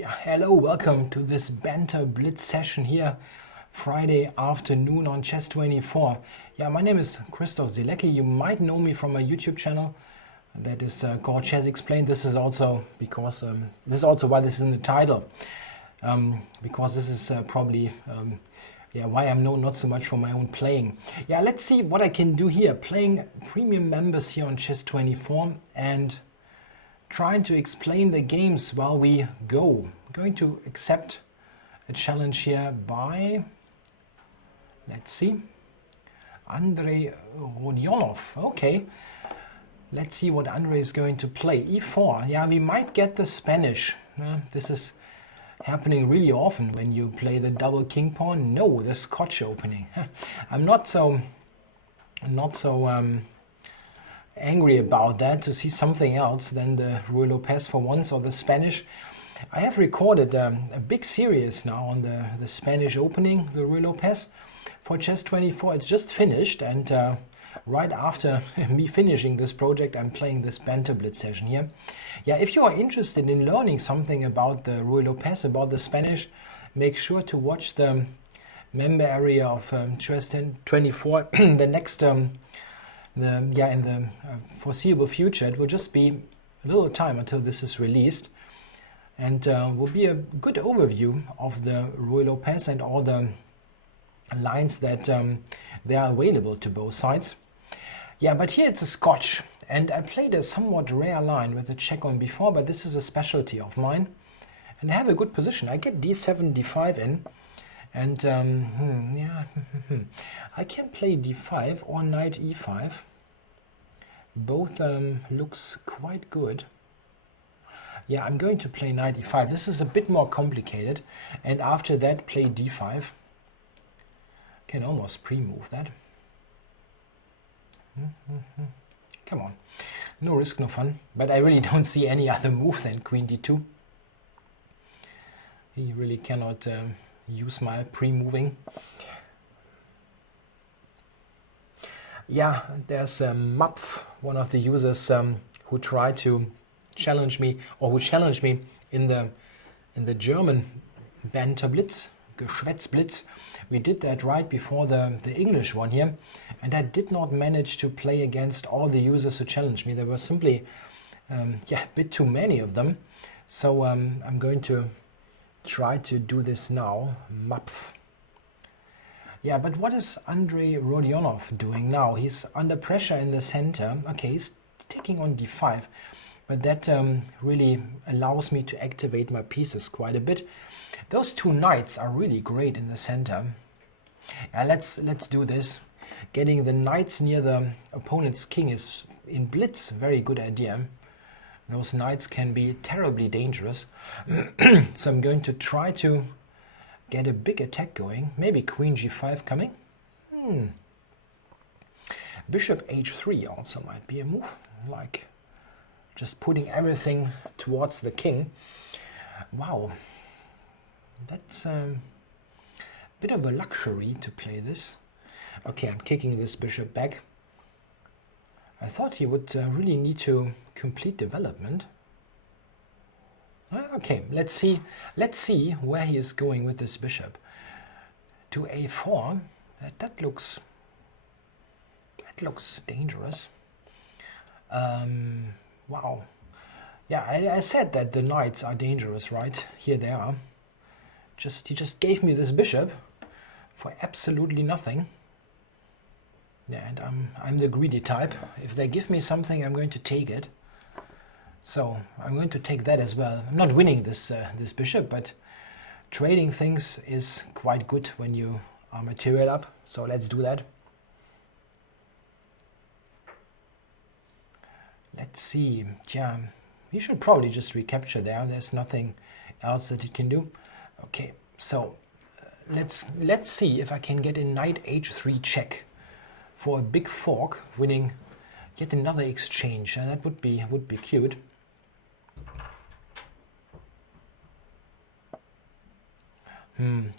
Yeah, hello, welcome to this Banter Blitz session here, Friday afternoon on Chess24. Yeah, my name is Christof Sielecki. You might know me from my YouTube channel that is called ChessExplained. This is also because this is also why this is in the title, because this is probably why I'm known not so much for my own playing. Yeah, let's see what I can do here, playing premium members here on Chess24 and trying to explain the games while we go. I'm going to accept a challenge here by, let's see, Andrei Rodionov. Okay, let's see what Andrei is going to play. E4. Yeah, we might get the Spanish. This is happening really often when you play the double king pawn. No, the Scotch opening. I'm not so angry about that, to see something else than the Ruy Lopez for once, or the Spanish. I have recorded a big series now on the Spanish opening, the Ruy Lopez, for Chess24. It's just finished, and right after me finishing this project, I'm playing this Banter Blitz session here. Yeah, if you are interested in learning something about the Ruy Lopez, about the Spanish, make sure to watch the member area of Chess24. The next in the foreseeable future. It will just be a little time until this is released, and will be a good overview of the Ruy Lopez and all the lines that they are available to both sides. Yeah, but here it's a Scotch, and I played a somewhat rare line with a check on before, but this is a specialty of mine, and I have a good position. I get d7, d5 in, and I can play d5 or knight e5. Both looks quite good. Yeah, I'm going to play knight e5. This is a bit more complicated, and after that play d5. Can almost pre-move that. Come on, no risk, no fun. But I really don't see any other move than queen d2. He really cannot use my pre-moving. Yeah, there's Mapf, one of the users who tried to challenge me, or who challenged me in the German Banter Blitz, Geschwätzblitz. We did that right before the English one here, and I did not manage to play against all the users who challenged me. There were simply a bit too many of them. So I'm going to try to do this now. Mapf. Yeah, but what is Andrei Rodionov doing now? He's under pressure in the center. Okay, he's taking on d5, but that really allows me to activate my pieces quite a bit. Those two knights are really great in the center. Yeah, let's do this. Getting the knights near the opponent's king is, in Blitz, a very good idea. Those knights can be terribly dangerous. So I'm going to try to get a big attack going. Maybe queen g5 coming. Bishop h3 also might be a move, like just putting everything towards the king. Wow, that's a bit of a luxury to play this. Okay, I'm kicking this bishop back. I thought he would really need to complete development. Okay, let's see where he is going with this bishop. To a4, that looks dangerous. Wow. Yeah, I said that the knights are dangerous, right? Here they are. He just gave me this bishop for absolutely nothing. Yeah, and I'm the greedy type. If they give me something, I'm going to take it. So I'm going to take that as well. I'm not winning this bishop, but trading things is quite good when you are material up. So let's do that. Let's see. Yeah, he should probably just recapture there. There's nothing else that he can do. Okay, so let's see if I can get a knight h3 check for a big fork, winning yet another exchange. That would be cute.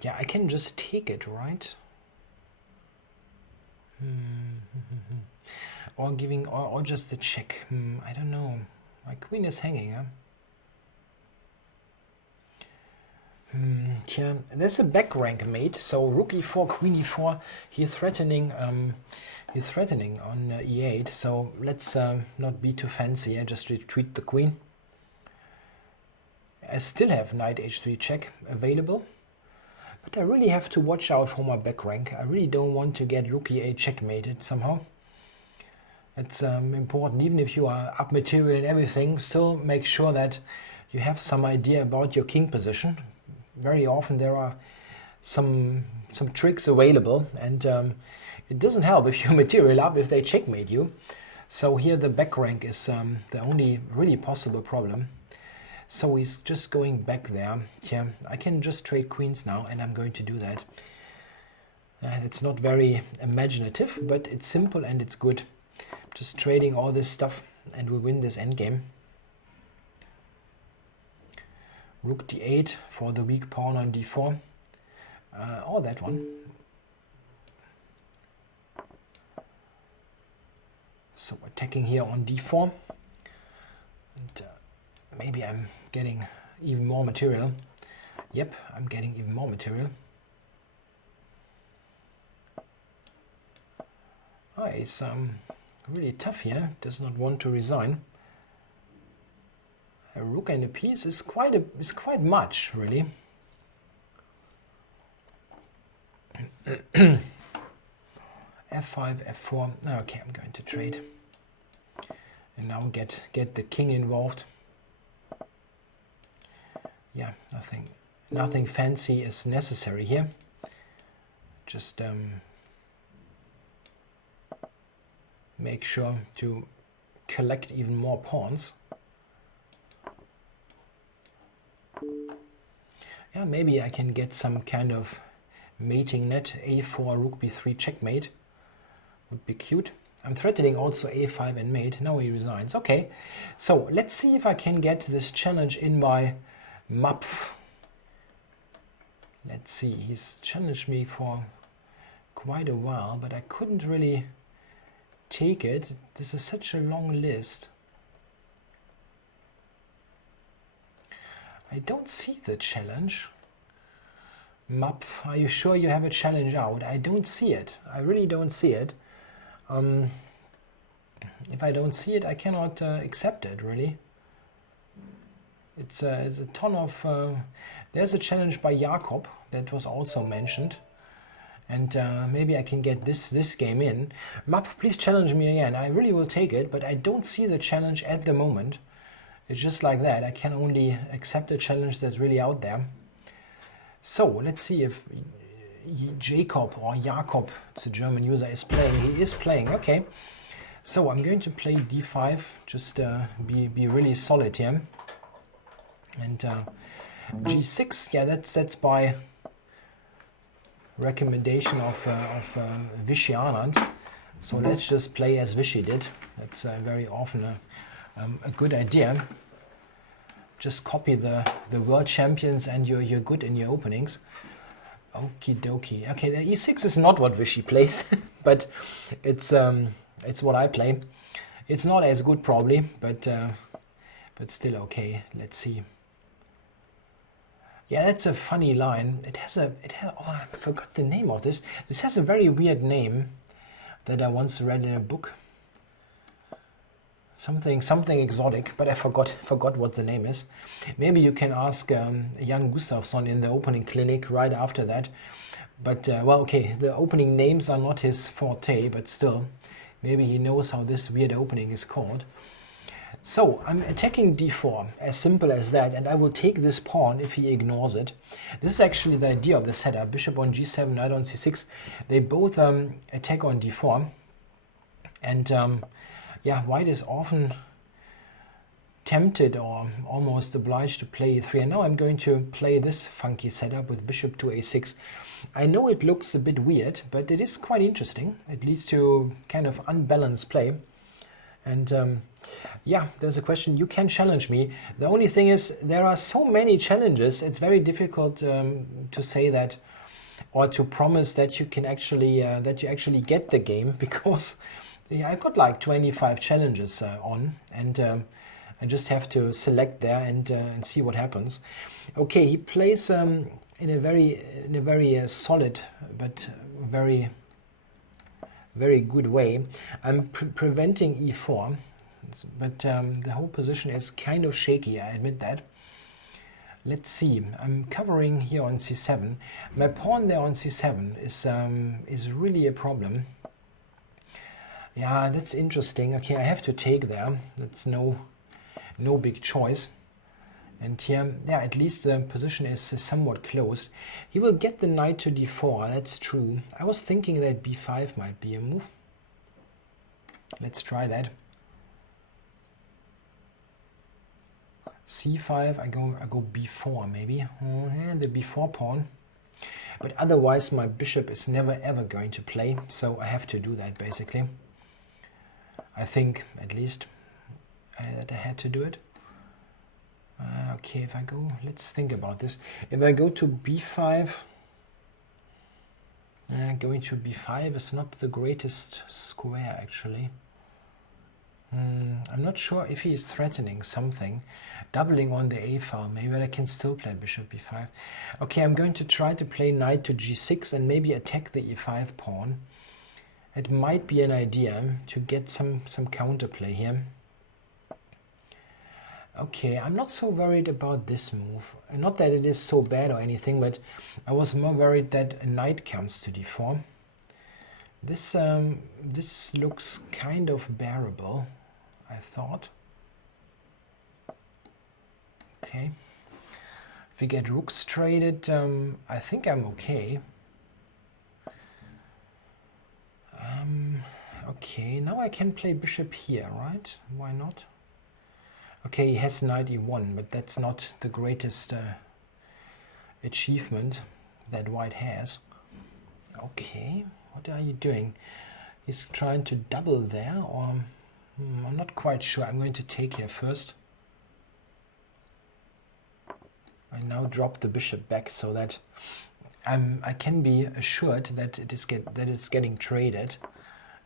Yeah, I can just take it, right? Or just a check. I don't know. My queen is hanging, huh? Here, there's a back rank mate, so rook e4, queen e4. He's threatening on e8. So let's not be too fancy. I just retreat the queen. I still have knight h3 check available, but I really have to watch out for my back rank. I really don't want to get rook e8 checkmated somehow. It's important, even if you are up material and everything, still make sure that you have some idea about your king position. Very often there are some tricks available, and it doesn't help if you material up if they checkmate you. So here the back rank is the only really possible problem. So he's just going back there. Yeah, I can just trade queens now, and I'm going to do that. It's not very imaginative, but it's simple and it's good. Just trading all this stuff, and we'll win this endgame. Rook d8 for the weak pawn on d4. Or that one. So attacking here on d4. And maybe I'm getting even more material. Yep, I'm getting even more material. He's really tough here, does not want to resign. A rook and a piece is quite much, really. f5, f4. Okay, I'm going to trade. And now get the king involved. Yeah, nothing fancy is necessary here. Just make sure to collect even more pawns. Yeah, maybe I can get some kind of mating net. a4, rook b3 checkmate would be cute. I'm threatening also a5 and mate. Now he resigns. Okay, so let's see if I can get this challenge in my mapf. Let's see, he's challenged me for quite a while, but I couldn't really take it. This is such a long list. I don't see the challenge. Mapf, are you sure you have a challenge out? I don't see it. I really don't see it. If I don't see it, I cannot accept it, really. It's a ton of... there's a challenge by Jakob that was also mentioned. And maybe I can get this game in. Mapf, please challenge me again. I really will take it, but I don't see the challenge at the moment. It's just like that. I can only accept a challenge that's really out there. So let's see if Jacob or Jakob, it's a German user, is playing. He is playing. Okay. So I'm going to play d5. Just be really solid here. And g6. Yeah, that's by recommendation of Vishy Anand. So let's just play as Vishy did. That's very often a good idea. Just copy the world champions and you're good in your openings. Okie dokie. Okay, the e6 is not what Vishy plays, but it's what I play. It's not as good probably, but still okay. Let's see. Yeah, that's a funny line. It has oh, I forgot the name of this. This has a very weird name that I once read in a book. Something exotic, but I forgot what the name is. Maybe you can ask Jan Gustafsson in the opening clinic right after that. But well, okay, the opening names are not his forte, but still, maybe he knows how this weird opening is called. So I'm attacking d4, as simple as that, and I will take this pawn if he ignores it. This is actually the idea of the setup. Bishop on g7, knight on c6. They both attack on d4, and yeah, white is often tempted or almost obliged to play e3. And now I'm going to play this funky setup with bishop to a6. I know it looks a bit weird, but it is quite interesting. It leads to kind of unbalanced play. And yeah, there's a question. You can challenge me. The only thing is there are so many challenges. It's very difficult to say that or to promise that you can actually get the game, because yeah, I've got like 25 challenges on, and I just have to select there and see what happens. Okay, he plays in a very solid but very good way. I'm preventing e4, but the whole position is kind of shaky, I admit that. Let's see, I'm covering here on c7. My pawn there on c7 is really a problem. Yeah, that's interesting. Okay, I have to take there. That's no big choice. And here, yeah, at least the position is somewhat closed. He will get the knight to d4, that's true. I was thinking that b5 might be a move. Let's try that. c5, I go b4 maybe. Yeah, the b4 pawn. But otherwise my bishop is never ever going to play, so I have to do that basically. I think at least that I had to do it. Okay, if I go, let's think about this. If I go to b5, going to b5 is not the greatest square actually. I'm not sure if he is threatening something. Doubling on the a file, maybe I can still play bishop b5. Okay, I'm going to try to play knight to g6 and maybe attack the e5 pawn. It might be an idea to get some counterplay here. Okay, I'm not so worried about this move. Not that it is so bad or anything, but I was more worried that a knight comes to d4. This looks kind of bearable, I thought. Okay. If we get rooks traded, I think I'm okay. Okay, now I can play bishop here, right? Why not? Okay, he has knight e1, but that's not the greatest achievement that white has. Okay, what are you doing? He's trying to double there, or I'm not quite sure. I'm going to take here first. I now drop the bishop back so that I can be assured that it's getting traded.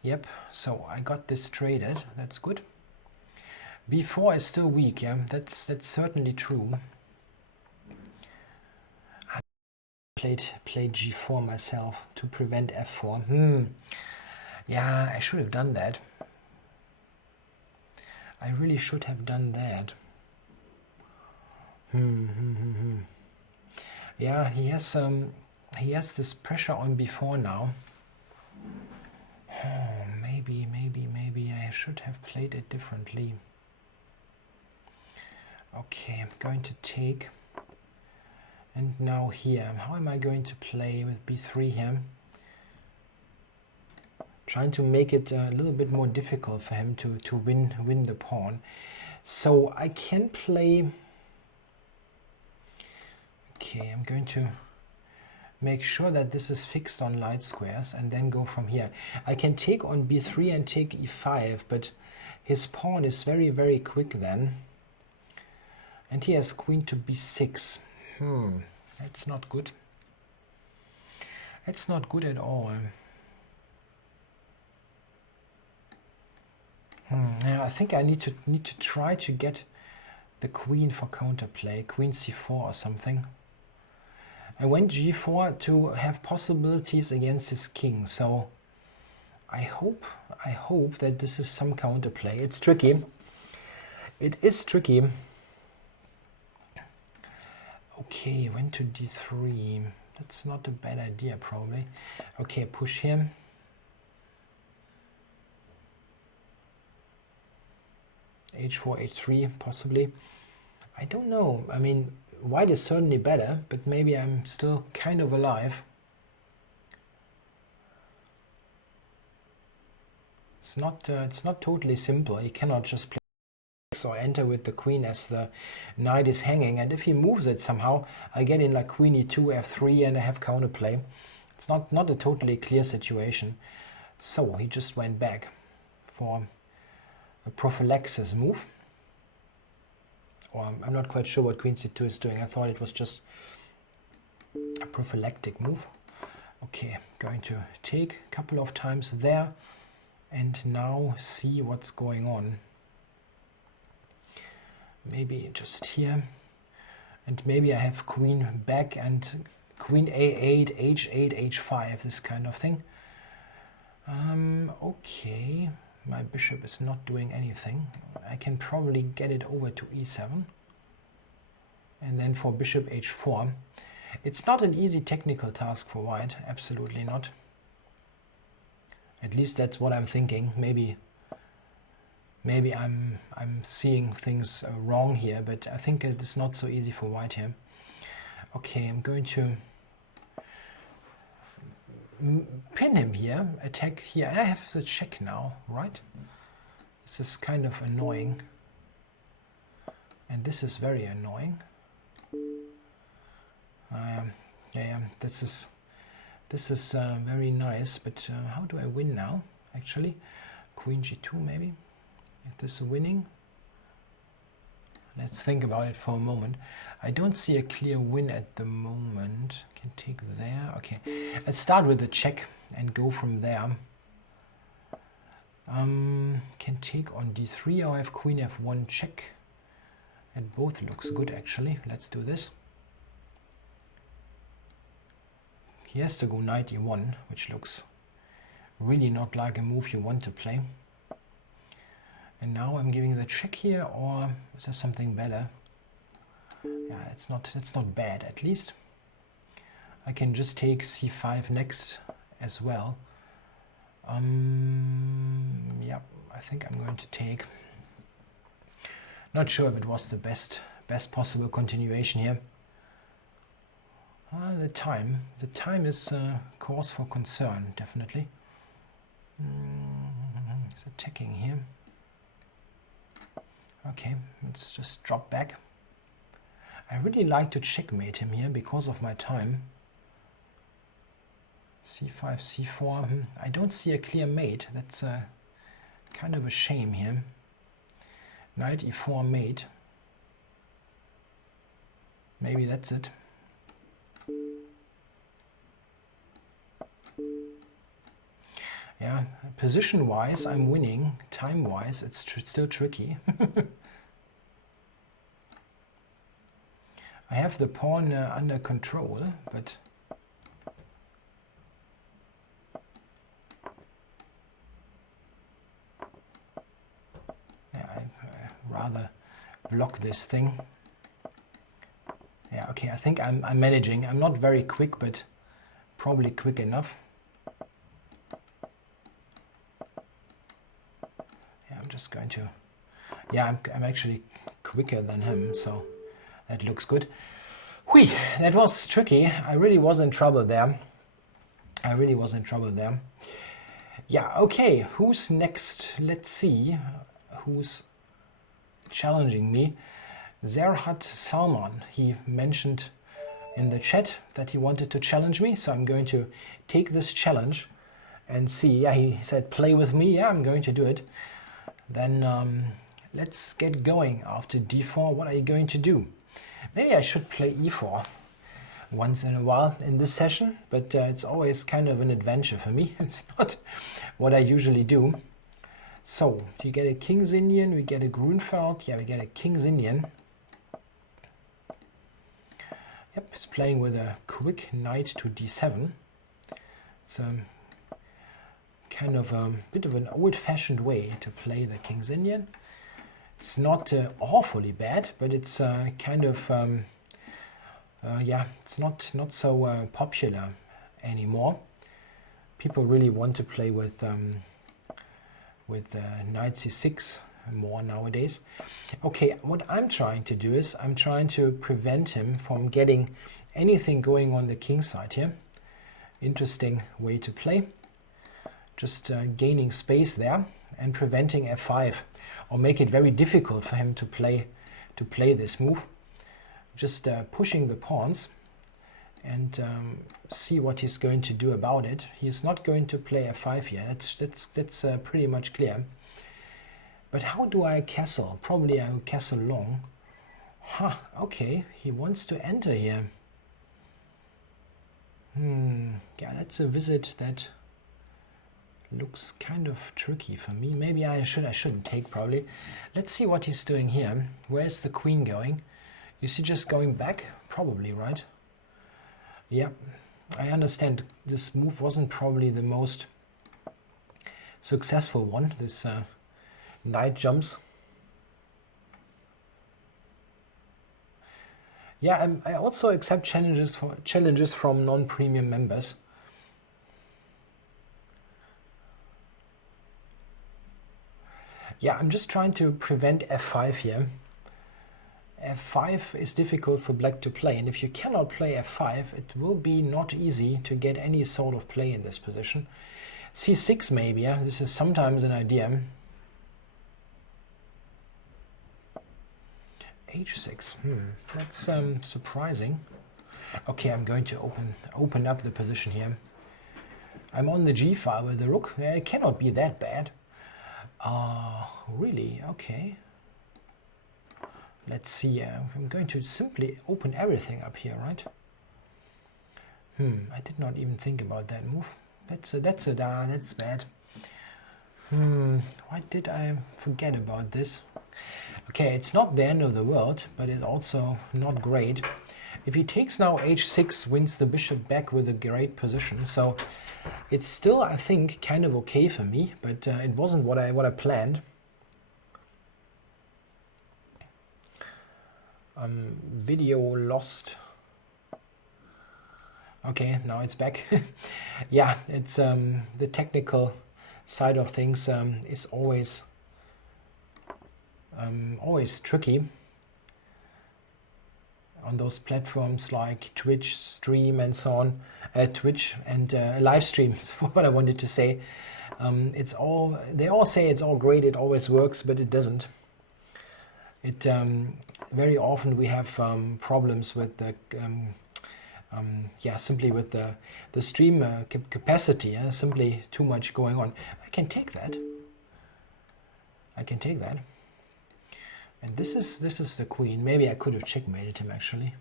Yep, so I got this traded. That's good. b4 is still weak, yeah, that's certainly true. I played g4 myself to prevent f4. Yeah, I should have done that. I really should have done that. Yeah, he has this pressure on b4 now. Oh, maybe I should have played it differently. Okay, I'm going to take, and now here, how am I going to play with b3 here? Trying to make it a little bit more difficult for him to win the pawn. So I can play, okay, I'm going to make sure that this is fixed on light squares and then go from here. I can take on b3 and take e5, but his pawn is very, very quick then. And he has queen to b6. That's not good. That's not good at all. Yeah, I think I need to try to get the queen for counterplay, queen c4 or something. I went g4 to have possibilities against his king, so I hope that this is some counterplay. It's tricky. It is tricky. Okay, went to d3. That's not a bad idea, probably. Okay, push him. h4, h3, possibly. I don't know. I mean, white is certainly better, but maybe I'm still kind of alive. It's not totally simple. You cannot just play or enter with the queen as the knight is hanging, and if he moves it somehow, I get in like queen e2, f3, and I have counterplay. It's not a totally clear situation. So he just went back for a prophylaxis move. Or I'm not quite sure what queen c2 is doing. I thought it was just a prophylactic move. Okay, going to take a couple of times there and now see what's going on. maybe just here, and maybe I have queen back and queen a8, h8, h5, this kind of thing. Okay, my bishop is not doing anything. I can probably get it over to e7. And then for bishop h4. It's not an easy technical task for white, absolutely not. At least that's what I'm thinking. Maybe I'm seeing things wrong here, but I think it is not so easy for white here. Okay, I'm going to pin him here, attack here. I have the check now, right? This is kind of annoying. And this is very annoying. Yeah, this is very nice, but how do I win now, actually? Queen g2 maybe? Is this winning? Let's think about it for a moment. I don't see a clear win at the moment. Can take there. Okay, let's start with the check and go from there. Can take on d3 or I have queen f1 check. And both looks good actually. Let's do this. He has to go knight e1, which looks really not like a move you want to play. And now I'm giving the check here, or is there something better? Yeah, it's not bad at least. I can just take c5 next as well. Yeah, I think I'm going to take. Not sure if it was the best possible continuation here. The time is cause for concern, definitely. He's attacking here. Okay, let's just drop back. I really like to checkmate him here because of my time. c5, c4. I don't see a clear mate. That's kind of a shame here. Knight e4 mate. Maybe that's it. Yeah, position-wise, I'm winning. Time-wise, it's still tricky. I have the pawn under control, but yeah, I rather block this thing. Yeah, okay, I think I'm managing. I'm not very quick, but probably quick enough. Yeah, I'm just going to. Yeah, I'm actually quicker than him, so that looks good. Whee, that was tricky. I really was in trouble there. Yeah, okay, who's next? Let's see who's challenging me. Zerhat Salman, he mentioned in the chat that he wanted to challenge me, so I'm going to take this challenge and see. Yeah, he said play with me. Yeah, I'm going to do it. Then let's get going. After d4, what are you going to do? Maybe I should play e4 once in a while in this session, but it's always kind of an adventure for me. It's not what I usually do. So, do you get a King's Indian? We get a Grunfeld. Yeah, we get a King's Indian. Yep, it's playing with a quick knight to d7. It's kind of a bit of an old-fashioned way to play the King's Indian. It's not awfully bad, but it's kind of, yeah, it's not so popular anymore. People really want to play with knight c6 more nowadays. Okay, what I'm trying to do is I'm trying to prevent him from getting anything going on the king side here. Interesting way to play. Just gaining space there and preventing f5, or make it very difficult for him to play this move. Just pushing the pawns and see what he's going to do about it. He's not going to play f5 here. That's pretty much clear. But how do I castle? Probably I will castle long. Huh, okay, he wants to enter here. Yeah, that's a visit that Looks kind of tricky for me. Maybe I shouldn't take, probably. Let's see what he's doing here. Where's the queen going? Is he just going back? Probably, right? Yeah, I understand this move wasn't probably the most successful one, this knight jumps. Yeah, I also accept challenges from non-premium members. Yeah, I'm just trying to prevent f5 here. f5 is difficult for black to play, and if you cannot play f5, it will be not easy to get any sort of play in this position. c6 maybe, yeah, this is sometimes an idea. h6, that's surprising. Okay, I'm going to open up the position here. I'm on the g file with the rook. It cannot be that bad. Really? Okay. Let's see. I'm going to simply open everything up here, right? I did not even think about that move. That's bad. Why did I forget about this? Okay, it's not the end of the world, but it's also not great. If he takes now h6, wins the bishop back with a great position. So it's still, I think, kind of okay for me, but it wasn't what I planned. Video lost. Okay, now it's back. Yeah, it's the technical side of things is always tricky on those platforms like Twitch, Stream, and so on. Twitch and live stream is what I wanted to say. They all say it's all great, it always works, but it doesn't. It very often we have problems with the simply with the stream capacity. Simply too much going on. I can take that. And this is the queen. Maybe I could have checkmated him actually.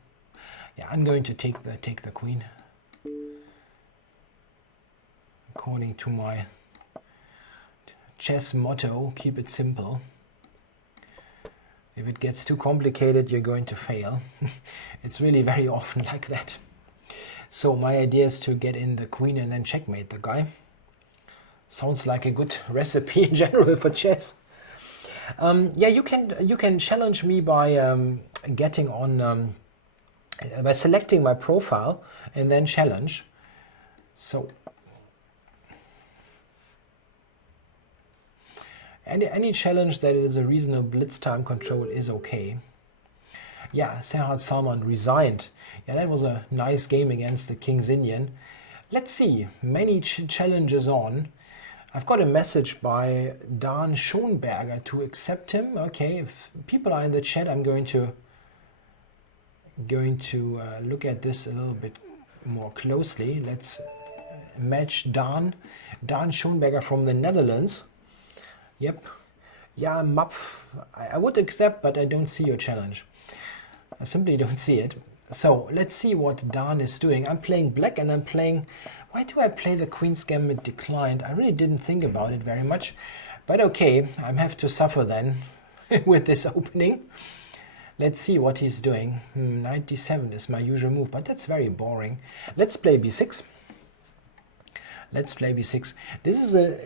Yeah, I'm going to take the queen. According to my chess motto, keep it simple. If it gets too complicated, you're going to fail. It's really very often like that. So my idea is to get in the queen and then checkmate the guy. Sounds like a good recipe in general for chess. Yeah, you can challenge me by getting on by selecting my profile and then challenge. So any challenge that is a reasonable blitz time control is okay. Yeah, Serhat Salman resigned. Yeah, that was a nice game against the King's Indian. Let's see, many challenges on. I've got a message by Dan Schoenberger to accept him. Okay, if people are in the chat, I'm going to look at this a little bit more closely. Let's match Dan Schoenberger from the Netherlands. Yep. Yeah, Mapf, I would accept, but I don't see your challenge. I simply don't see it. So let's see what Dan is doing. I'm playing black and I'm playing... Why do I play the Queen's Gambit declined? I really didn't think about it very much. But okay, I have to suffer then with this opening. Let's see what he's doing. Knight d7 is my usual move, but that's very boring. Let's play b6. Let's play b6. This is a...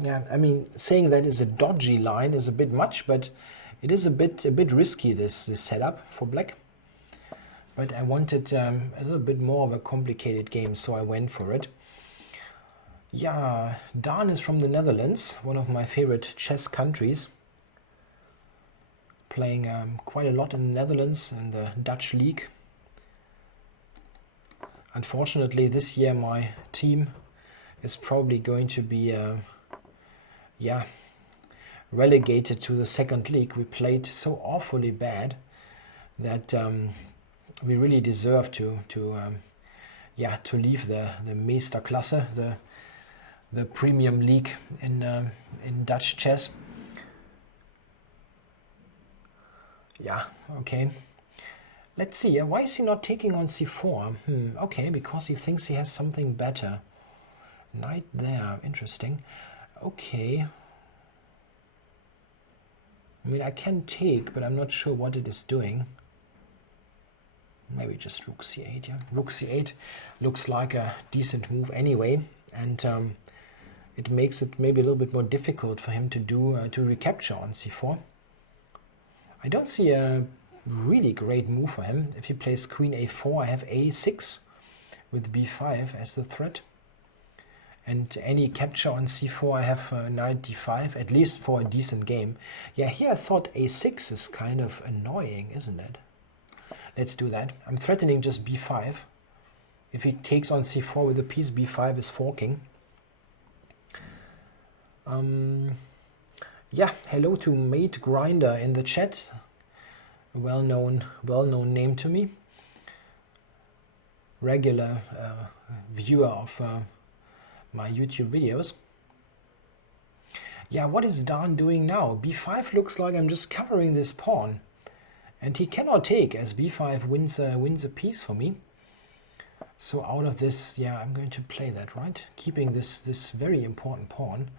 Yeah, I mean, saying that is a dodgy line is a bit much, but it is a bit risky, this setup for black. But I wanted a little bit more of a complicated game, so I went for it. Yeah, Dan is from the Netherlands, one of my favorite chess countries. Playing quite a lot in the Netherlands and the Dutch league. Unfortunately, this year my team is probably going to be relegated to the second league. We played so awfully bad that we really deserve to leave the Meesterklasse, the premium league in Dutch chess. Yeah, okay. Let's see. Why is he not taking on c4? Okay, because he thinks he has something better. Knight there, interesting. Okay. I mean, I can take, but I'm not sure what it is doing. Maybe just rook c8, yeah. Rook c8 looks like a decent move anyway, and it makes it maybe a little bit more difficult for him to do to recapture on c4. I don't see a really great move for him. If he plays queen a4, I have a6 with b5 as the threat. And any capture on c4, I have knight d5, at least for a decent game. Yeah, here I thought a6 is kind of annoying, isn't it? Let's do that. I'm threatening just b5. If he takes on c4 with a piece, b5 is forking. Yeah, hello to Mate Grinder in the chat. A well-known name to me. Regular viewer of my YouTube videos. Yeah, what is Dan doing now? b5 looks like I'm just covering this pawn. And he cannot take, as b5 wins a piece for me. So out of this, yeah, I'm going to play that, right? Keeping this very important pawn.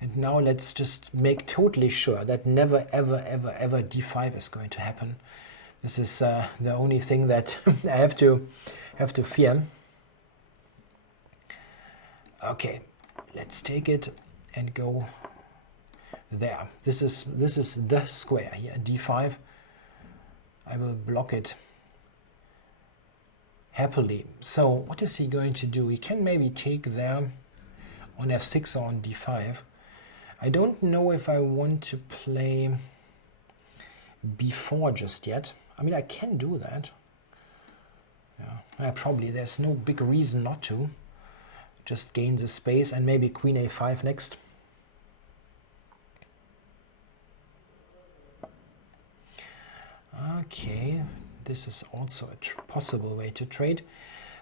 And now let's just make totally sure that never, ever, ever, ever d5 is going to happen. This is the only thing that I have to fear. Okay, let's take it and go there. This is the square here, d5. I will block it happily. So what is he going to do? He can maybe take there on f6 or on d5. I don't know if I want to play b4 just yet. I mean, I can do that. Yeah, probably there's no big reason not to. Just gain the space and maybe queen a5 next. Okay, this is also a possible way to trade.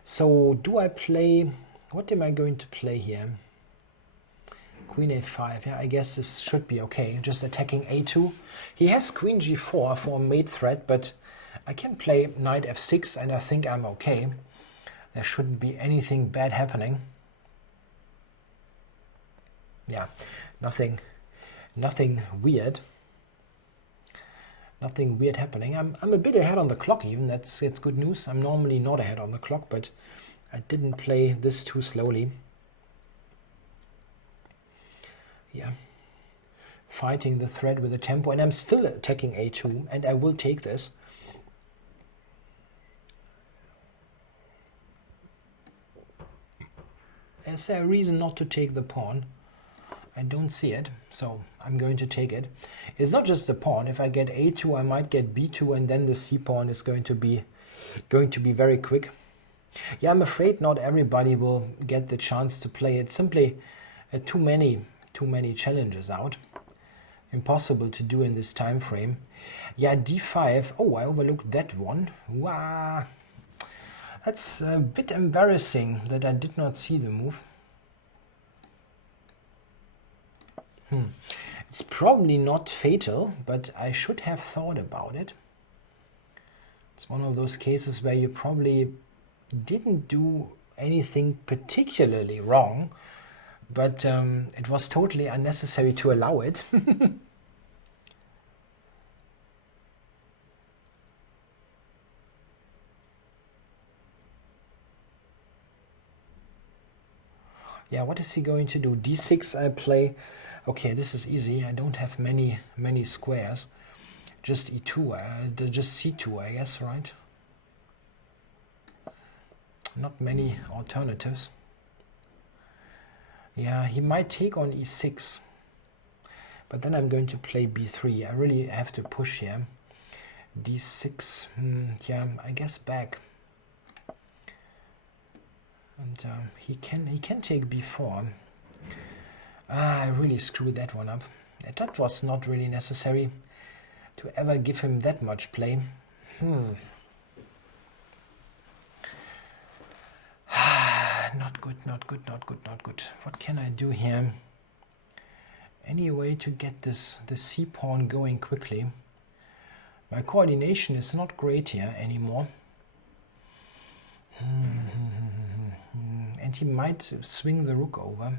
So do I play, what am I going to play here? Queen a5, yeah, I guess this should be okay. Just attacking a2. He has queen g4 for a mate threat, but I can play knight f6 and I think I'm okay. There shouldn't be anything bad happening. Yeah, nothing weird. Nothing weird happening. I'm a bit ahead on the clock even. It's good news. I'm normally not ahead on the clock, but I didn't play this too slowly. Yeah, fighting the threat with the tempo, and I'm still attacking a2, and I will take this. Is there a reason not to take the pawn? I don't see it, so I'm going to take it. It's not just the pawn. If I get a2, I might get b2, and then the c pawn is going to be very quick. Yeah, I'm afraid not everybody will get the chance to play it. Simply too many challenges out. Impossible to do in this time frame. Yeah, d5. Oh, I overlooked that one. Wow. That's a bit embarrassing that I did not see the move. It's probably not fatal, but I should have thought about it. It's one of those cases where you probably didn't do anything particularly wrong, but it was totally unnecessary to allow it. Yeah, what is he going to do? d6 I play. Okay, this is easy. I don't have many squares. Just e2, just c2, I guess, right? Not many alternatives. Yeah, he might take on e6. But then I'm going to play b3. I really have to push here. d6, yeah, I guess back. And he can take b4. I really screwed that one up. That was not really necessary to ever give him that much play. Not good, not good, not good, not good. What can I do here? Any way to get the c pawn going quickly? My coordination is not great here anymore. And And he might swing the rook over.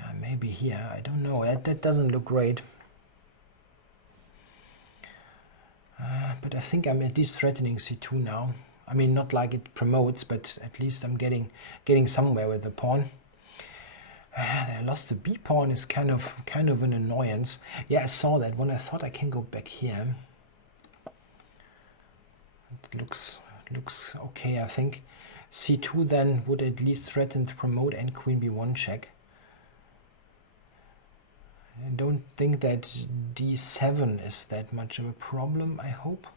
Yeah, maybe here, I don't know, that doesn't look great. But I think I'm at least threatening c2 now. I mean, not like it promotes, but at least I'm getting somewhere with the pawn. I lost the b pawn is kind of an annoyance. Yeah, I saw that when I thought I can go back here. It looks okay, I think. c2 then would at least threaten to promote and queen b1 check. I don't think that d7 is that much of a problem, I hope.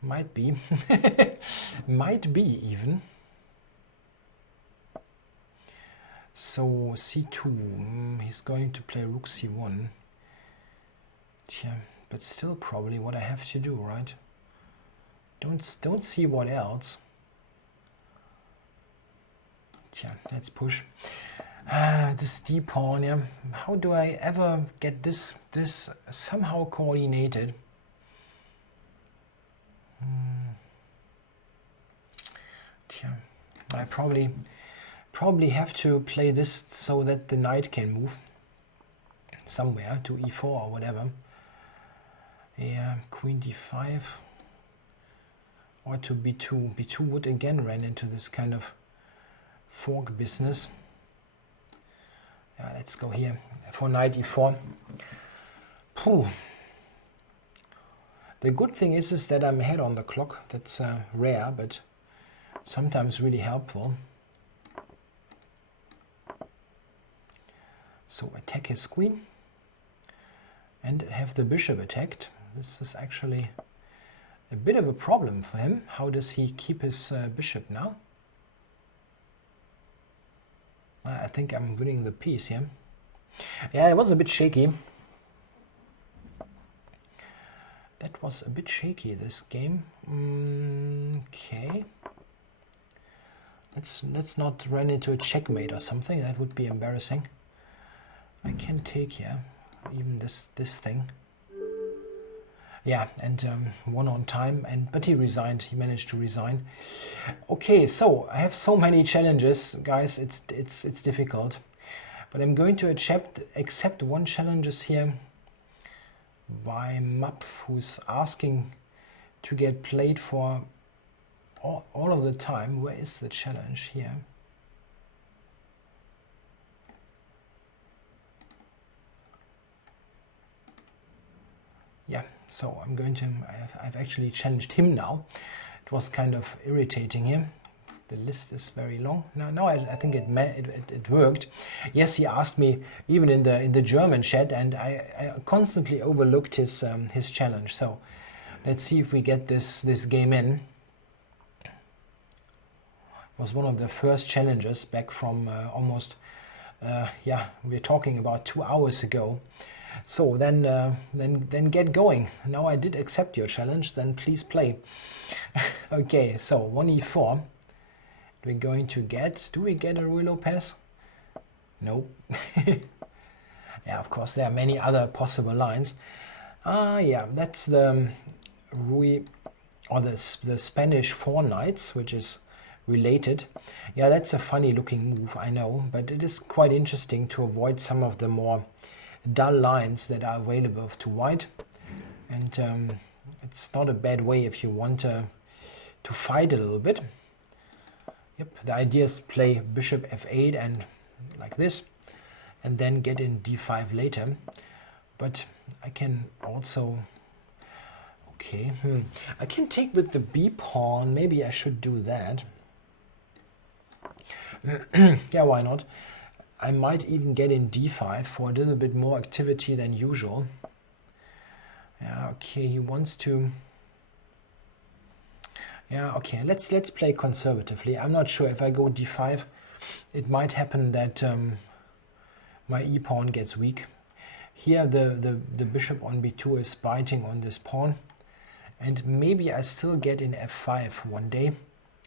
Might be. Might be even. So c2, he's going to play rook c1. Yeah, but still probably what I have to do, right? Don't see what else. Yeah, let's push. This d pawn, yeah. How do I ever get this somehow coordinated? Yeah, I probably have to play this so that the knight can move somewhere to e4 or whatever. Yeah, queen d5 or to b2. b2 would again run into this kind of fork business. Yeah, let's go here for knight e4. Phew. The good thing is that I'm ahead on the clock. That's rare, but sometimes really helpful. So attack his queen and have the bishop attacked. This is actually a bit of a problem for him. How does he keep his bishop now? I think I'm winning the piece here. Yeah, it was a bit shaky. That was a bit shaky, this game. Okay. Let's not run into a checkmate or something. That would be embarrassing. I can take here, even this thing. Yeah, and won on time, but he resigned. He managed to resign. Okay, so I have so many challenges, guys. It's difficult, but I'm going to accept one challenge here by Mapf, who's asking to get played for all of the time. Where is the challenge here? Yeah, so I'm going to, I've actually challenged him now. It was kind of irritating him. The list is very long. Now I think it worked. Yes, he asked me even in the German chat, and I constantly overlooked his challenge. So let's see if we get this game in. It was one of the first challenges back from almost yeah, we're talking about 2 hours ago. So then get going. Now I did accept your challenge, then please play. Okay, so 1 e4. We're going to get, do we get a Ruy Lopez? Nope. Yeah, of course, there are many other possible lines. Yeah, that's the Ruy, or the Spanish 4 knights, which is related. Yeah, that's a funny looking move, I know, but it is quite interesting to avoid some of the more dull lines that are available to white. And it's not a bad way if you want to fight a little bit. Yep, the idea is to play bishop f8 and like this, and then get in d5 later. But I can also, okay, I can take with the b pawn. Maybe I should do that. Yeah, why not? I might even get in d5 for a little bit more activity than usual. Yeah, okay, he wants to. Yeah, okay, let's play conservatively. I'm not sure if I go d5, it might happen that my e-pawn gets weak. Here the bishop on b2 is biting on this pawn, and maybe I still get in f5 one day.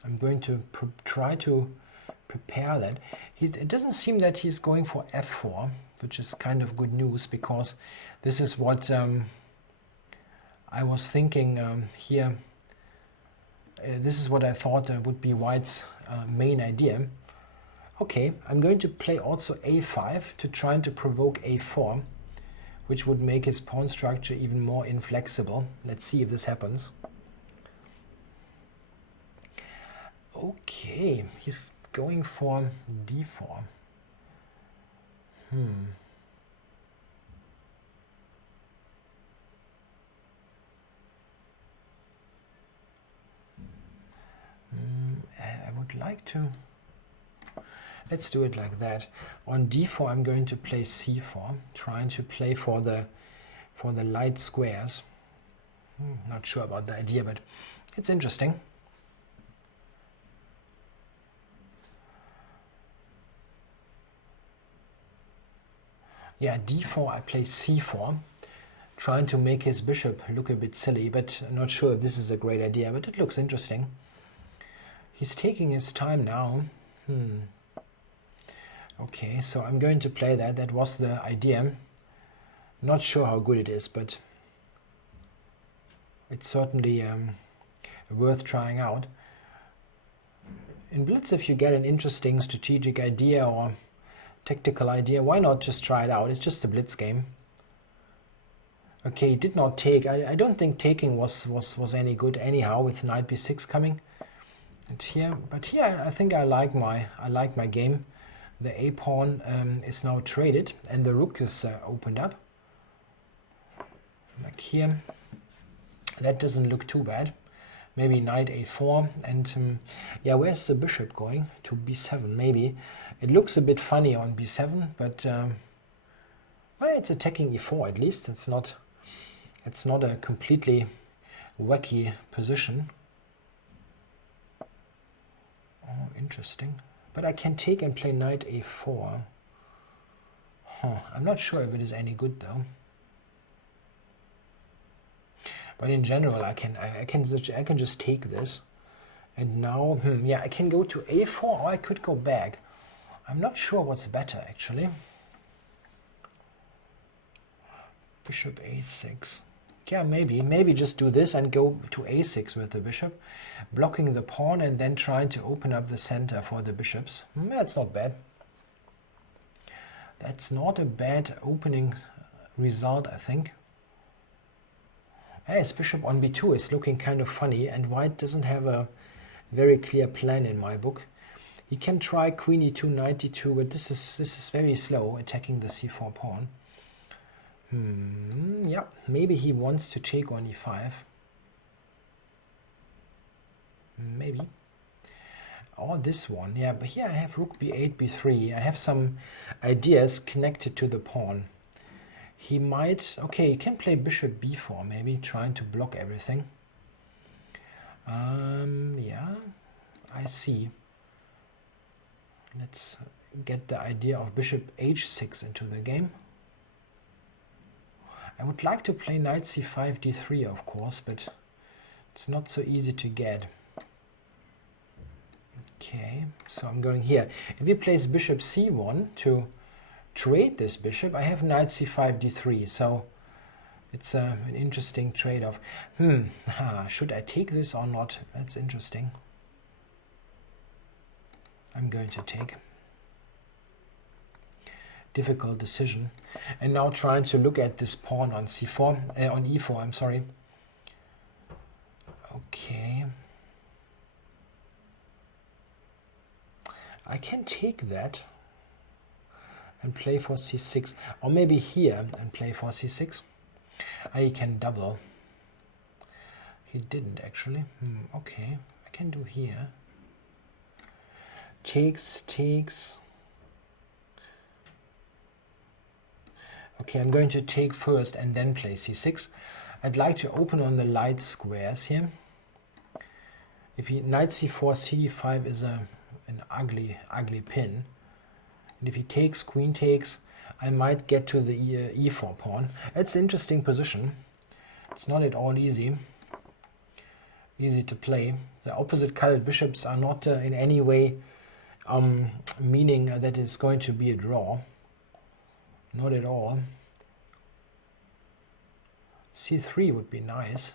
I'm going to try to prepare that. It doesn't seem that he's going for f4, which is kind of good news, because this is what I was thinking here. This is what I thought would be White's main idea. Okay, I'm going to play also a5 to try to provoke a4, which would make his pawn structure even more inflexible. Let's see if this happens. Okay, he's going for d4. I would like to... Let's do it like that. On d4, I'm going to play c4, trying to play for the light squares. Not sure about the idea, but it's interesting. Yeah, d4, I play c4, trying to make his bishop look a bit silly, but I'm not sure if this is a great idea, but it looks interesting. He's taking his time now. Okay, so I'm going to play that. That was the idea. Not sure how good it is, but it's certainly worth trying out. In Blitz, if you get an interesting strategic idea or tactical idea, why not just try it out? It's just a Blitz game. Okay, he did not take. I don't think taking was any good anyhow with knight b6 coming. And here, but here I think I like my game. The a pawn is now traded and the rook is opened up. Like here, that doesn't look too bad. Maybe knight a4 and yeah, where's the bishop going? To b7 maybe. It looks a bit funny on b7, but well, it's attacking e4 at least. It's not a completely wacky position. Oh, interesting. But I can take and play knight a4. I'm not sure if it is any good though. But in general, I can just take this, and now yeah, I can go to a4 or I could go back. I'm not sure what's better actually. Bishop a6. Yeah, maybe just do this and go to a6 with the bishop, blocking the pawn and then trying to open up the center for the bishops. That's not bad. That's not a bad opening result, I think. His bishop on b2 is looking kind of funny, and White doesn't have a very clear plan in my book. He can try queen e2, knight d2, but this is very slow, attacking the c4 pawn. Yeah, maybe he wants to take on e5. Maybe. Or this one, yeah, but here I have rook b8, b3. I have some ideas connected to the pawn. He might, okay, he can play bishop b4, maybe trying to block everything. Yeah, I see. Let's get the idea of bishop h6 into the game. I would like to play knight c5, d3, of course, but it's not so easy to get. Okay, so I'm going here. If he plays bishop c1 to trade this bishop, I have knight c5, d3, so it's an interesting trade-off. Should I take this or not? That's interesting. I'm going to take. Difficult decision. And now trying to look at this pawn on c4, on e4, I'm sorry. Okay. I can take that and play for c6, or maybe here and play for c6. I can double. He didn't actually. Okay, I can do here. Takes. Okay, I'm going to take first and then play c6. I'd like to open on the light squares here. If he knight c4, c5 is an ugly pin. And if he takes, queen takes, I might get to the e4 pawn. It's an interesting position. It's not at all easy to play. The opposite colored bishops are not in any way meaning that it's going to be a draw. Not at all. c3 would be nice.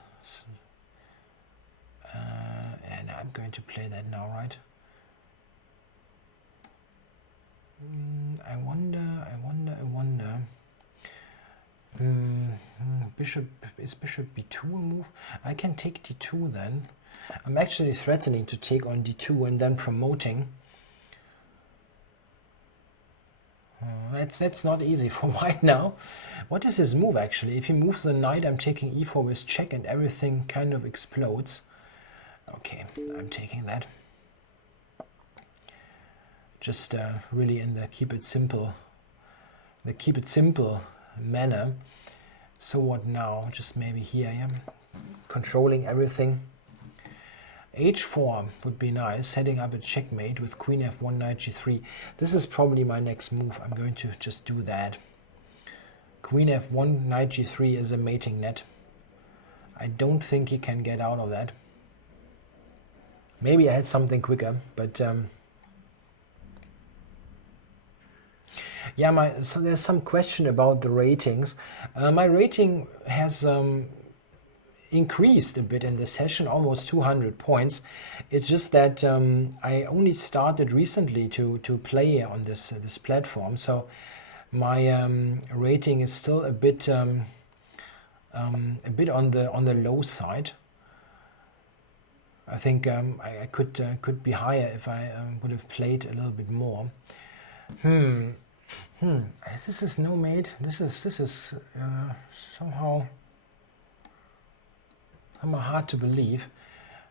And And I'm going to play that now, right? I wonder. Is bishop b2 a move? I can take d2 then. I'm actually threatening to take on d2 and then promoting. That's not easy for white now. What is his move actually? If he moves the knight, I'm taking e4 with check and everything kind of explodes. Okay, I'm taking that. Just really in the keep it simple manner. So what now? Just maybe here I am controlling everything. h4 would be nice, setting up a checkmate with queen f1, knight g3. This is probably my next move. I'm going to just do that. Queen f1, knight g3 is a mating net. I don't think he can get out of that. Maybe I had something quicker, but yeah, so there's some question about the ratings. My rating has increased a bit in the session, almost 200 points. It's just that I only started recently to play on this platform, so my rating is still a bit on the low side. I think I could be higher if I would have played a little bit more. This is no mate. This is somehow hard to believe.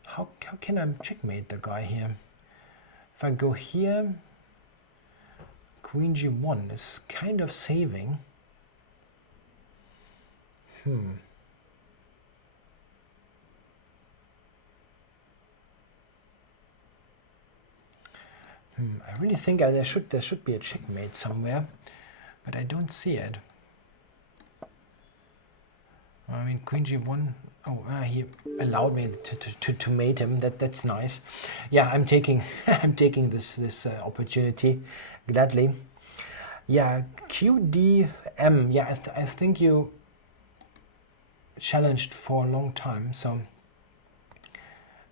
How can I checkmate the guy here? If I go here, queen g1 is kind of saving. I really think there should be a checkmate somewhere, but I don't see it. I mean, queen g1. Oh, he allowed me to mate him. That's nice. Yeah, I'm taking this opportunity gladly. Yeah, qdm. Yeah, I think you challenged for a long time, so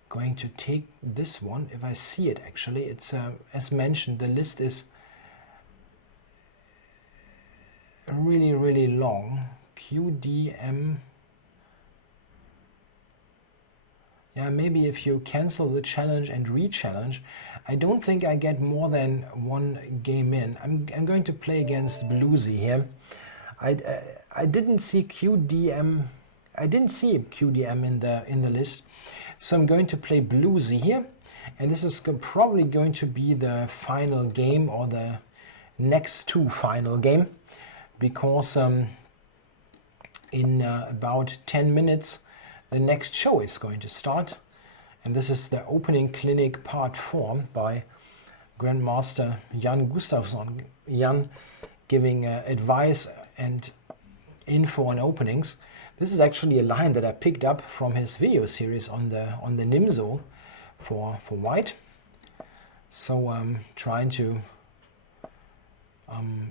going to take this one. If I see it, actually, it's as mentioned, the list is really long. qdm. Yeah, maybe if you cancel the challenge and re-challenge, I don't think I get more than one game in. I'm going to play against Bluesy here. I didn't see qdm. I didn't see qdm in the list, so I'm going to play Bluesy here, and this is probably going to be the final game or the next two final game, because in about 10 minutes the next show is going to start, and this is the opening clinic part 4 by Grandmaster Jan Gustafsson. Jan giving advice and info on openings. This is actually a line that I picked up from his video series on the Nimzo for white. So I'm trying to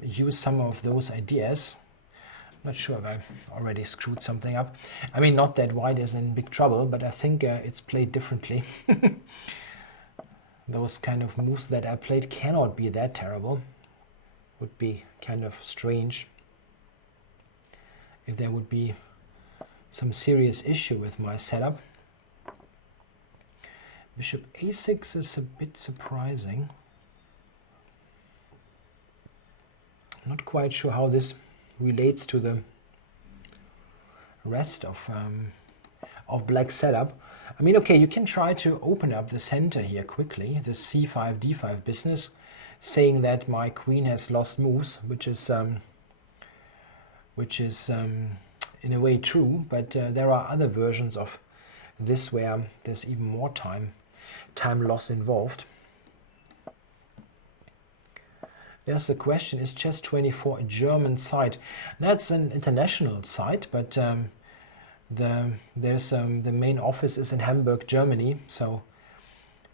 use some of those ideas. Not sure if I already screwed something up. I mean, not that white is in big trouble, but I think it's played differently. Those kind of moves that I played cannot be that terrible. Would be kind of strange if there would be some serious issue with my setup. Bishop a6 is a bit surprising. Not quite sure how this relates to the rest of black setup. I mean, okay, you can try to open up the center here quickly, the c5 d5 business, saying that my queen has lost moves, which is in a way true, but there are other versions of this where there's even more time loss involved. There's the question, is Chess24 a German site? That's an international site, but the main office is in Hamburg, Germany, so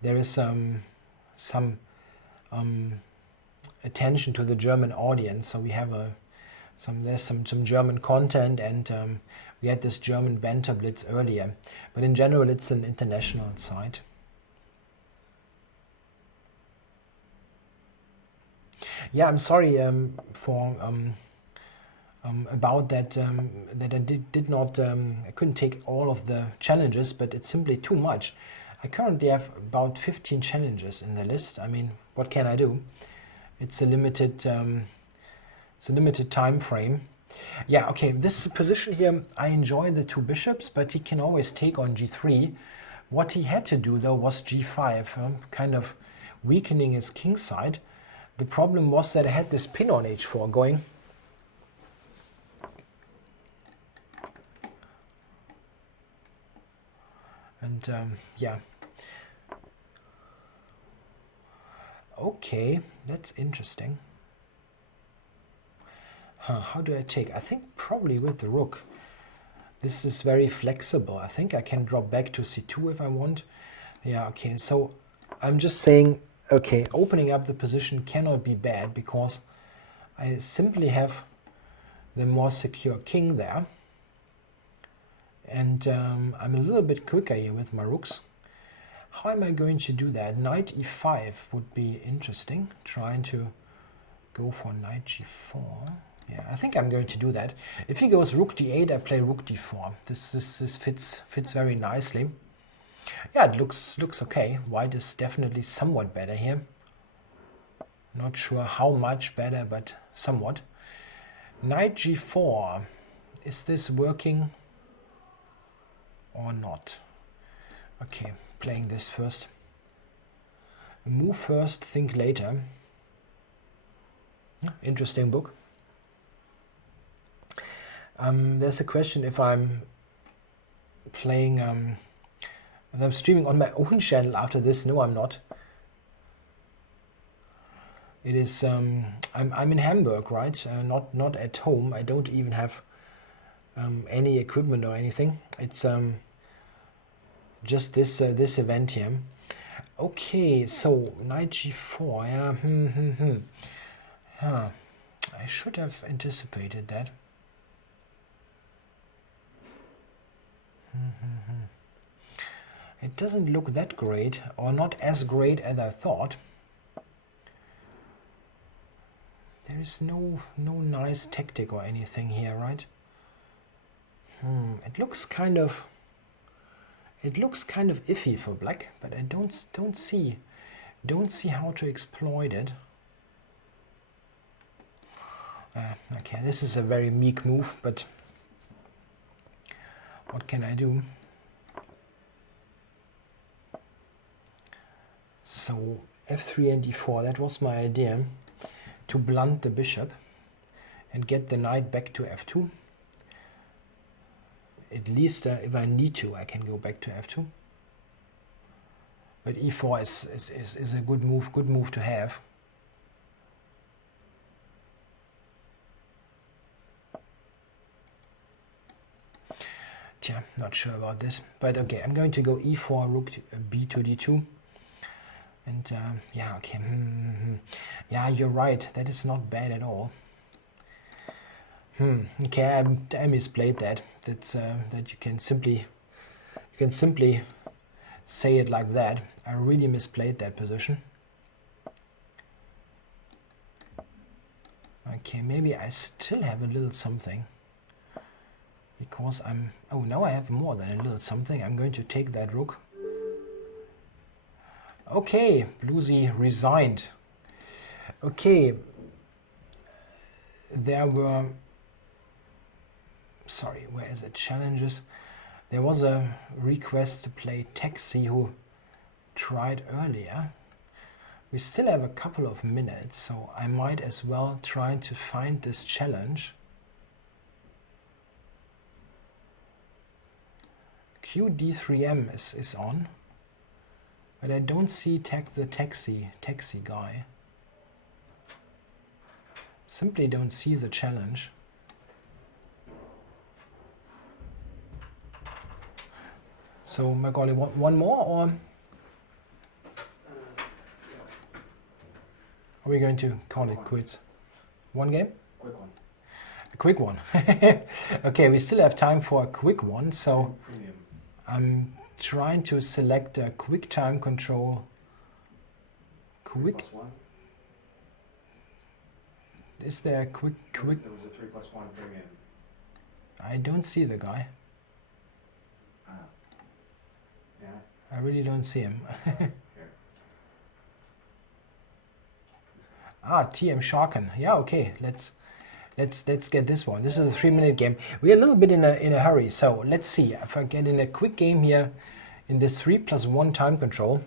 there is some attention to the German audience. So we have there's some German content, and we had this German Banter Blitz earlier, but in general it's an international site. Yeah, I'm sorry for about that. That I did not. I couldn't take all of the challenges, but it's simply too much. I currently have about 15 challenges in the list. I mean, what can I do? It's a limited. It's a limited time frame. Yeah. Okay. This position here, I enjoy the two bishops, but he can always take on g3. What he had to do though was g5, kind of weakening his king side. The problem was that I had this pin on h4 going. And yeah. Okay, that's interesting. How do I take? I think probably with the rook. This is very flexible. I think I can drop back to c2 if I want. Yeah, okay, so I'm just saying, okay, opening up the position cannot be bad because I simply have the more secure king there. And I'm a little bit quicker here with my rooks. How am I going to do that? Knight e5 would be interesting. Trying to go for knight g4. Yeah, I think I'm going to do that. If he goes rook d8, I play rook d4. This fits very nicely. Yeah, it looks okay. White is definitely somewhat better here. Not sure how much better, but somewhat. Knight g4. Is this working or not? Okay, playing this first. Move first, think later. Interesting book. There's a question if I'm playing, if I'm streaming on my own channel after this. No, I'm not. It is, I'm in Hamburg, right? Not at home. I don't even have any equipment or anything. It's just this event here. Okay, so knight g4. Yeah. Huh. I should have anticipated that. It doesn't look that great, or not as great as I thought. There is no nice tactic or anything here, right? It looks kind of iffy for black, but I don't see how to exploit it. Okay, this is a very meek move, but what can I do? So f3 and d4, that was my idea, to blunt the bishop and get the knight back to f2. At least if I need to, I can go back to f2. But e4 is a good move to have. Yeah, not sure about this, but okay, I'm going to go e4, rook b to d2, and yeah, okay, yeah, you're right, that is not bad at all. Okay, I misplayed that. That's that you can simply say it like that. I really misplayed that position. Okay, maybe I still have a little something. Because oh, now I have more than a little something. I'm going to take that rook. Okay, Bluesy resigned. Okay, there were, sorry, where is it? Challenges. There was a request to play Taxi who tried earlier. We still have a couple of minutes, so I might as well try to find this challenge. QD3M is on, but I don't see the taxi guy. Simply don't see the challenge. So Macaulay, one more, or are we going to call it quits? One game? Quick one. A quick one. Okay, we still have time for a quick one, so I'm trying to select a quick time control. Quick. Is there a quick? There was a 3+1 premium. I don't see the guy. Yeah. I really don't see him. TM Sharken. Yeah, okay. Let's get this one. This is a 3-minute game. We're a little bit in a hurry, so let's see if I get in a quick game here in this 3+1 time control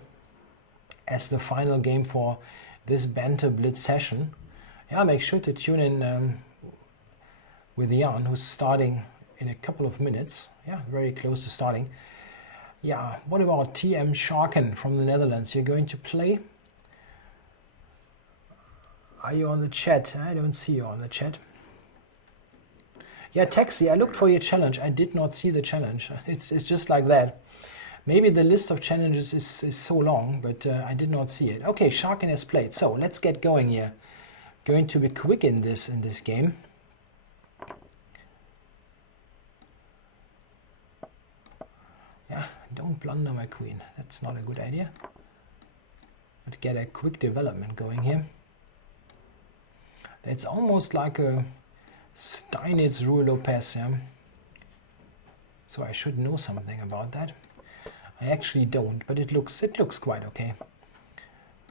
as the final game for this Banter Blitz session. Yeah, make sure to tune in with Jan, who's starting in a couple of minutes. Yeah, very close to starting. Yeah, what about TM Sharken from the Netherlands? You're going to play? Are you on the chat? I don't see you on the chat. Yeah, Taxi, I looked for your challenge. I did not see the challenge. It's just like that. Maybe the list of challenges is so long, but I did not see it. Okay, Sharken has played. So let's get going here. Going to be quick in this game. Yeah, don't blunder my queen. That's not a good idea. Let's get a quick development going here. It's almost like a Steinitz Ruy Lopez, yeah? So I should know something about that. I actually don't, but it looks quite okay.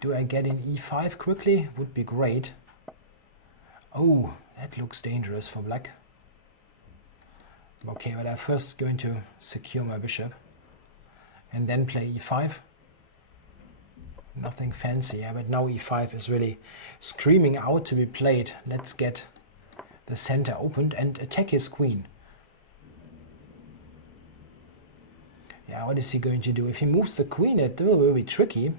Do I get in e5 quickly? Would be great. Oh, that looks dangerous for black. Okay, but I'm first going to secure my bishop and then play e5. Nothing fancy, yeah, but now e5 is really screaming out to be played. Let's get the center opened and attack his queen. Yeah, what is he going to do? If he moves the queen, it will be tricky.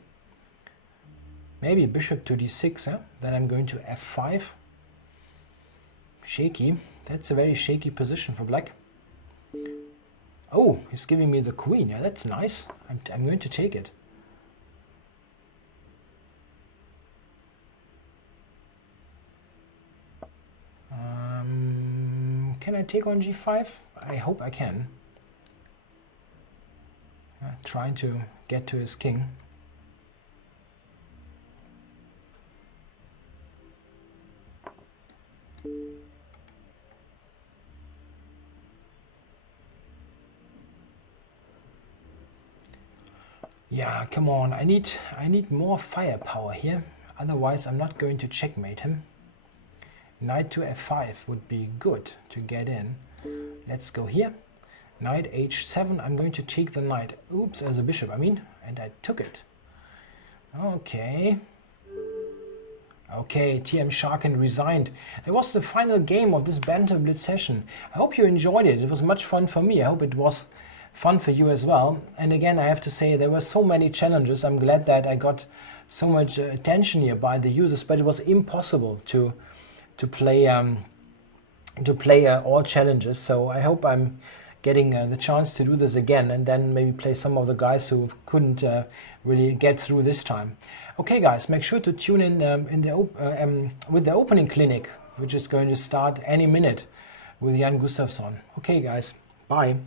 Maybe bishop to d6, huh? Then I'm going to f5. Shaky. That's a very shaky position for black. Oh, he's giving me the queen. Yeah, that's nice. I'm going to take it. Can I take on g5? I hope I can. Trying to get to his king. Yeah, come on. I need more firepower here. Otherwise, I'm not going to checkmate him. Knight to f5 would be good to get in. Let's go here. Knight h7. I'm going to take the knight. Oops, as a bishop, I mean. And I took it. Okay. Okay, TM Sharken resigned. It was the final game of this Banter Blitz session. I hope you enjoyed it. It was much fun for me. I hope it was fun for you as well. And again, I have to say there were so many challenges. I'm glad that I got so much attention here by the users, but it was impossible to play all challenges. So I hope I'm getting the chance to do this again and then maybe play some of the guys who couldn't really get through this time. Okay, guys, make sure to tune in with the opening clinic, which is going to start any minute with Jan Gustafsson. Okay, guys, bye.